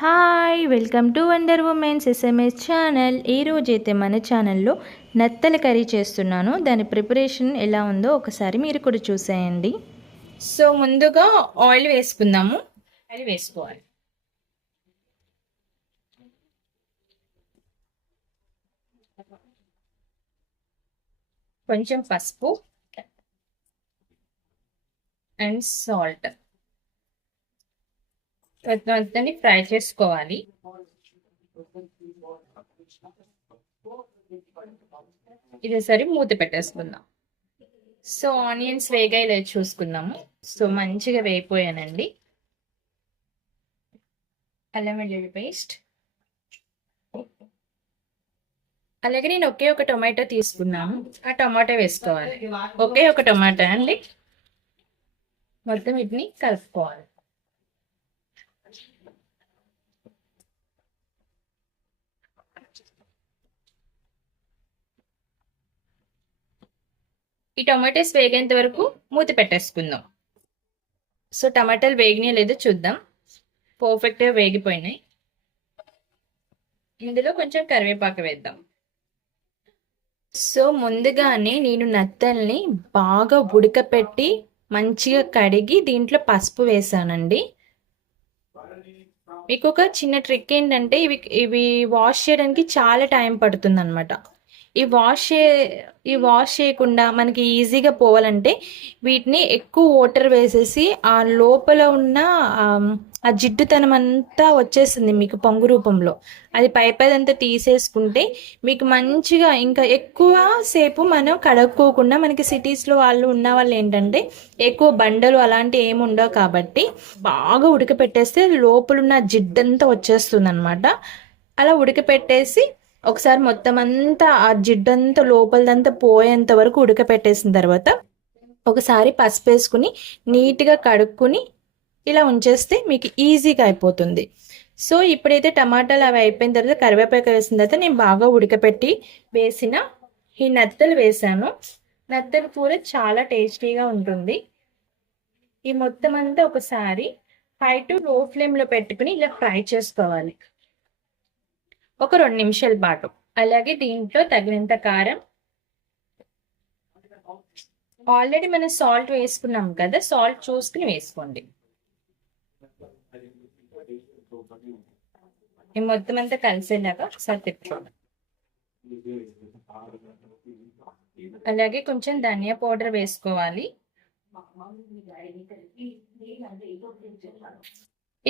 Hi welcome to wonder women's SMS channel. ఈరోజైతే మన ఛానల్లో నత్తల కర్రీ చేస్తున్నాను. దాని ప్రిపరేషన్ ఎలా ఉందో ఒకసారి మీరు కూడా చూసేయండి. సో ముందుగా ఆయిల్ వేసుకుందాము. ఆయిల్ వేసుకోవాలి. కొంచెం పసుపు అండ్ సాల్ట్ మొత్తాన్ని ఫ్రై చేసుకోవాలి. ఇది సరి మూత పెట్టేసుకుందాం. సో ఆనియన్స్ వేగాయి లేదు చూసుకుందాము. సో మంచిగా వేగిపోయానండి. అల్లం వెల్లుల్లి పేస్ట్, అలాగే నేను ఒకే ఒక టొమాటో తీసుకున్నాను. ఆ టొమాటో వేసుకోవాలి. ఒకే ఒక టొమాటో అండి. మొత్తం వీటిని కలుపుకోవాలి. ఈ టొమాటోస్ వేగేంత వరకు మూత పెట్టేసుకుందాం. సో టమాటాలు వేగినాయో లేదో చూద్దాం. పర్ఫెక్ట్గా వేగిపోయినాయి. ఇందులో కొంచెం కరివేపాకు వేద్దాం. సో ముందుగానే నేను నత్తల్ని బాగా ఉడకపెట్టి మంచిగా కడిగి దీంట్లో పసుపు వేసానండి. మీకు ఒక చిన్న ట్రిక్ ఏంటంటే ఇవి వాష్ చేయడానికి చాలా టైం పడుతుంది అనమాట. ఈ వాష్ చేయకుండా మనకి ఈజీగా పోవాలంటే వీటిని ఎక్కువ వాటర్ వేసేసి ఆ లోపల ఉన్న ఆ జిడ్డుతనం అంతా వచ్చేస్తుంది మీకు పొంగు రూపంలో. అది పైదంతా తీసేసుకుంటే మీకు మంచిగా ఇంకా ఎక్కువ సేపు మనం కడుక్కోకుండా, మనకి సిటీస్లో వాళ్ళు ఉన్న వాళ్ళు ఏంటంటే ఎక్కువ బండలు అలాంటివి ఏమి ఉండవు కాబట్టి బాగా ఉడకపెట్టేస్తే లోపలున్న జిడ్డంతా వచ్చేస్తుంది అనమాట. అలా ఉడకపెట్టేసి ఒకసారి మొత్తం అంతా ఆ జిడ్డంతా లోపలదంతా పోయేంత వరకు ఉడకపెట్టేసిన తర్వాత ఒకసారి పసుపు వేసుకుని నీట్గా కడుక్కుని ఇలా ఉంచేస్తే మీకు ఈజీగా అయిపోతుంది. సో ఇప్పుడైతే టమాటాలు అవి అయిపోయిన తర్వాత కరివేపాకు వేసిన తర్వాత నేను బాగా ఉడకపెట్టి వేసిన ఈ నత్తలు వేసాను. నత్తల కూర చాలా టేస్టీగా ఉంటుంది. ఈ మొత్తం అంతా ఒకసారి హై టు లో ఫ్లేమ్లో పెట్టుకుని ఇలా ఫ్రై చేసుకోవాలి ఒక 2 నిమిషాల పాటు. అలాగే దీంట్లో తగినంత కారం, ఆల్రెడీ మనం సాల్ట్ వేసుకున్నాం కదా, సాల్ట్ చూసుకుని వేసుకోండి. ఈ మొత్తం అంతా కలిసేలాగా ఒకసారి తిప్పుకోండి. అలాగే కొంచెం ధనియా పౌడర్ వేసుకోవాలి.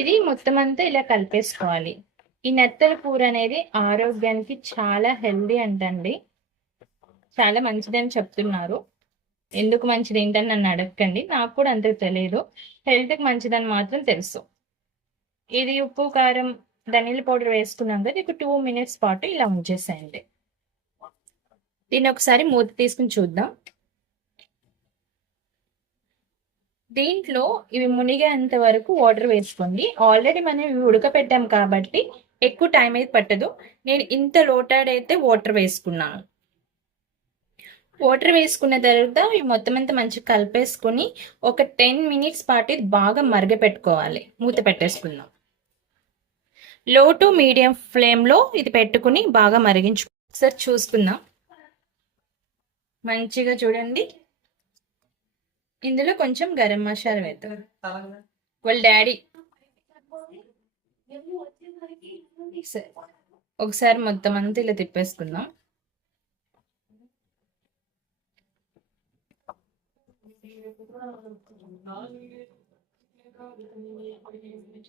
ఇది మొత్తం అంతా ఇలా కలిపేసుకోవాలి. ఈ నెత్తల కూర అనేది ఆరోగ్యానికి చాలా హెల్దీ అంటండి. చాలా మంచిదని చెప్తున్నారు. ఎందుకు మంచిది ఏంటని నన్ను అడగకండి, నాకు కూడా అంత తెలియదు. హెల్త్కి మంచిదని మాత్రం తెలుసు. ఇది ఉప్పు, కారం, ధనియాల పౌడర్ వేసుకున్నాం కదా, ఒక 2 మినిట్స్ పాటు ఇలా ఉంచేసేయండి. దీన్ని ఒకసారి మూత తీసుకుని చూద్దాం. దీంట్లో ఇవి మునిగేంత వరకు వాటర్ వేసుకోండి. ఆల్రెడీ మనం ఇవి ఉడకపెట్టాం కాబట్టి ఎక్కువ టైం అయితే పట్టదు. నేను ఇంత లోటాడైతే వాటర్ వేసుకున్నాను. వాటర్ వేసుకున్న తర్వాత ఇవి మొత్తం అంతా మంచిగా కలిపేసుకుని ఒక 10 మినిట్స్ పాటు ఇది బాగా మరగపెట్టుకోవాలి. మూత పెట్టేసుకుందాం. లో టు మీడియం ఫ్లేమ్లో ఇది పెట్టుకుని బాగా మరిగించు. ఒకసారి చూసుకుందాం. మంచిగా చూడండి. ఇందులో కొంచెం గరం మసాలా వేద్దాం. వాళ్ళ డాడీ ఒకసారి మొత్తం అంతా ఇలా తిప్పేసుకుందాం.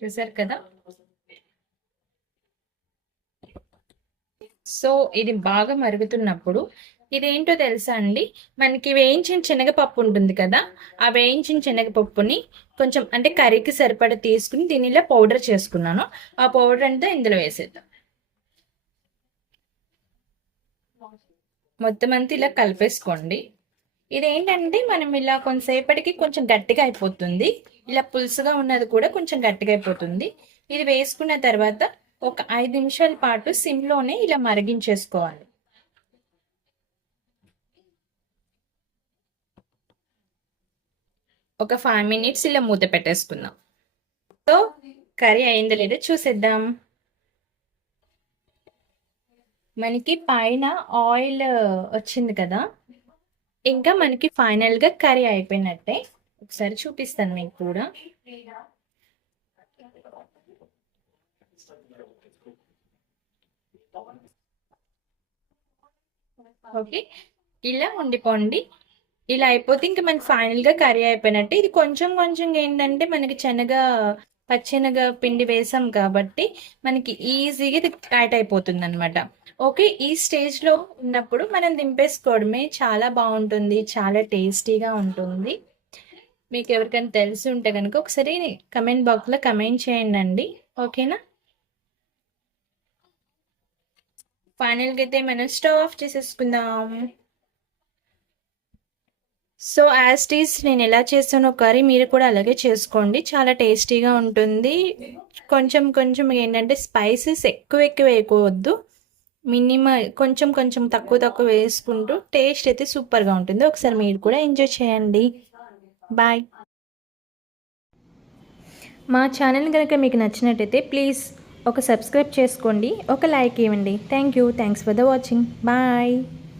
చూసారు కదా. సో ఇది బాగా మరుగుతున్నప్పుడు ఇదేంటో తెలుసా అండి, మనకి వేయించిన శనగపప్పు ఉంటుంది కదా, ఆ వేయించిన శనగపప్పుని కొంచెం అంటే కర్రీకి సరిపడా తీసుకుని దీని ఇలా పౌడర్ చేసుకున్నాను. ఆ పౌడర్ అంతా ఇందులో వేసేద్దాం. మొత్తం అంతా ఇలా కలిపేసుకోండి. ఇదేంటంటే మనం ఇలా కొంతసేపటికి కొంచెం గట్టిగా అయిపోతుంది. ఇలా పులుసుగా ఉన్నది కూడా కొంచెం గట్టిగా అయిపోతుంది. ఇది వేసుకున్న తర్వాత ఒక 5 నిమిషాల పాటు సిమ్లోనే ఇలా మరిగించేసుకోవాలి. ఒక 5 మినిట్స్ ఇలా మూత పెట్టేసుకుందాం. సో కర్రీ అయిందో లేదో చూసేద్దాం. మనకి పైన ఆయిల్ వచ్చింది కదా, ఇంకా మనకి ఫైనల్గా కర్రీ అయిపోయినట్టే. ఒకసారి చూపిస్తాను మీకు కూడా. ఓకే, ఇలా ఉండిపోండి. ఇలా అయిపోతే ఇంకా మనకి ఫైనల్గా కర్రీ అయిపోయినట్టే. ఇది కొంచెం కొంచెం ఏంటంటే మనకి పచ్చెనగ పిండి వేసాం కాబట్టి మనకి ఈజీగా ఇది టైట్ అయిపోతుంది అనమాట. ఓకే, ఈ స్టేజ్లో ఉన్నప్పుడు మనం దింపేసుకోవడమే. చాలా బాగుంటుంది, చాలా టేస్టీగా ఉంటుంది. మీకు ఎవరికైనా తెలిసి ఉంటే కనుక ఒకసారి కమెంట్ బాక్స్లో కమెంట్ చేయండి. ఓకేనా? ఫైనల్గా అయితే మనం స్టవ్ ఆఫ్ చేసేసుకుందాం. సో యాజ్ టీస్ నేను ఎలా చేస్తానో కర్రీ మీరు కూడా అలాగే చేసుకోండి. చాలా టేస్టీగా ఉంటుంది. కొంచెం కొంచెం ఏంటంటే స్పైసెస్ ఎక్కువ ఎక్కువ వేయకూడదు. మినిమం కొంచెం కొంచెం తక్కువ తక్కువ వేసుకుంటూ టేస్ట్ అయితే సూపర్గా ఉంటుంది. ఒకసారి మీరు కూడా ఎంజాయ్ చేయండి. బాయ్. మా ఛానల్ కనుక మీకు నచ్చినట్టయితే ప్లీజ్ ఒక సబ్స్క్రైబ్ చేసుకోండి, ఒక లైక్ ఇవ్వండి. Thanks for the watching. Bye.